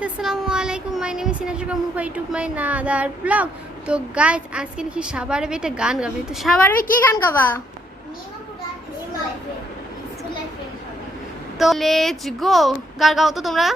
Guys আসসালামু আলাইকুম, my name is সিনাজুকা মুফা, YouTube my another blog. তো গাইজ আজকে দেখি সাবারবে একটা গান গাবে। তো সাবারবে কি গান গাবা? তো লেটস গো, গান গাও তো তোমরা।